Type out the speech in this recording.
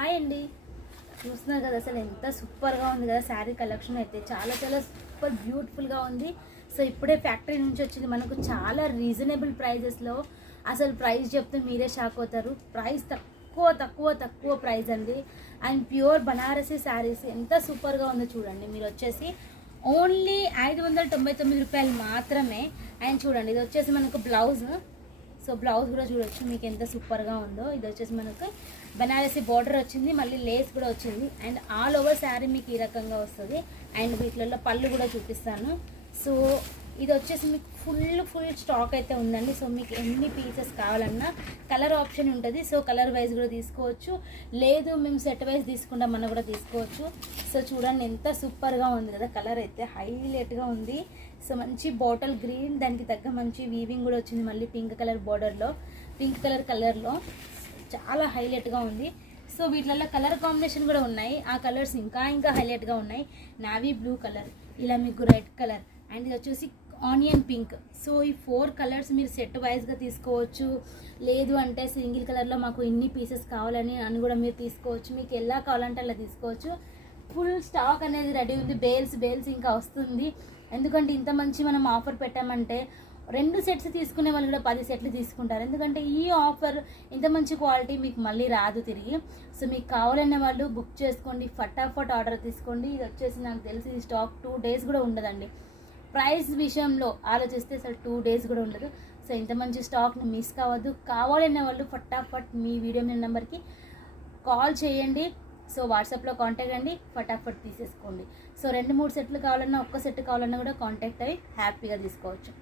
Hi అండి, చూస్తున్నారు కదా అసలు ఎంత సూపర్గా ఉంది కదా శారీ కలెక్షన్ అయితే చాలా చాలా సూపర్ బ్యూటిఫుల్గా ఉంది. సో ఇప్పుడే ఫ్యాక్టరీ నుంచి వచ్చింది మనకు చాలా రీజనబుల్ ప్రైజెస్లో. అసలు ప్రైస్ చెప్తే మీరే షాక్ అవుతారు. ప్రైస్ తక్కువ తక్కువ తక్కువ ప్రైస్ అండి. అండ్ ప్యూర్ బనారసీ శారీస్ ఎంత సూపర్గా ఉందో చూడండి. మీరు వచ్చేసి ఓన్లీ 599 రూపాయలు మాత్రమే. అండ్ చూడండి ఇది వచ్చేసి మనకు బ్లౌజ్. సో బ్లౌజ్ కూడా చూడొచ్చు మీకు ఎంత సూపర్గా ఉందో. ఇది వచ్చేసి మనకు బనారసీ బార్డర్ వచ్చింది, మళ్ళీ లేస్ కూడా వచ్చింది. అండ్ ఆల్ ఓవర్ శారీ మీకు ఈ రకంగా వస్తుంది. అండ్ వీటిలో పళ్ళు కూడా చూపిస్తాను. సో ఇది వచ్చేసి మీకు ఫుల్ స్టాక్ అయితే ఉందండి. సో మీకు ఎన్ని పీసెస్ కావాలన్నా కలర్ ఆప్షన్ ఉంటుంది. సో కలర్ వైజ్ కూడా తీసుకోవచ్చు, లేదు మేము సెట్ వైజ్ తీసుకుంటామన్నా కూడా తీసుకోవచ్చు. సో చూడండి ఎంత సూపర్గా ఉంది కదా, కలర్ అయితే హైలైట్గా ఉంది. సో మంచి బాటిల్ గ్రీన్, దానికి తగ్గ మంచి వీవింగ్ కూడా వచ్చింది. మళ్ళీ పింక్ కలర్ బార్డర్లో, పింక్ కలర్లో చాలా హైలైట్గా ఉంది. సో వీటిలలో కలర్ కాంబినేషన్ కూడా ఉన్నాయి. ఆ కలర్స్ ఇంకా హైలైట్గా ఉన్నాయి. నావీ బ్లూ కలర్, ఇలా మీకు రెడ్ కలర్, అండ్ ఇది వచ్చేసి ఆనియన్ పింక్. సో ఈ 4 కలర్స్ మీరు సెట్ వైజ్గా తీసుకోవచ్చు, లేదు అంటే సింగిల్ కలర్లో మాకు ఇన్ని పీసెస్ కావాలని కూడా మీరు తీసుకోవచ్చు. మీకు ఎలా కావాలంటే అలా తీసుకోవచ్చు. ఫుల్ స్టాక్ అనేది రెడీ ఉంది. బేల్స్ ఇంకా వస్తుంది. ఎందుకంటే ఇంత మంచి మనం ఆఫర్ పెట్టామంటే 2 సెట్స్ తీసుకునే వాళ్ళు కూడా 10 సెట్లు తీసుకుంటారు. ఎందుకంటే ఈ ఆఫర్ ఇంత మంచి క్వాలిటీ మీకు మళ్ళీ రాదు తిరిగి. సో మీకు కావాలనే వాళ్ళు బుక్ చేసుకోండి, ఫటాఫట్ ఆర్డర్ తీసుకోండి. ఇది వచ్చేసి నాకు తెలిసి ఈ స్టాక్ 2 డేస్ కూడా ఉండదండి. ప్రైస్ విషయంలో ఆలోచిస్తే అసలు 2 డేస్ కూడా ఉండదు. సో ఇంత మంచి స్టాక్ని మిస్ కావద్దు. కావాలనే వాళ్ళు ఫటాఫట్ మీ వీడియో మీ నెంబర్కి కాల్ చేయండి. సో వాట్సాప్లో కాంటాక్ట్ అండి, ఫటాఫట్ తీసేసుకోండి. సో 2-3 సెట్లు కావాలన్నా, ఒక్క సెట్ కావాలన్నా కూడా కాంటాక్ట్ అయ్యి హ్యాపీగా తీసుకోవచ్చు.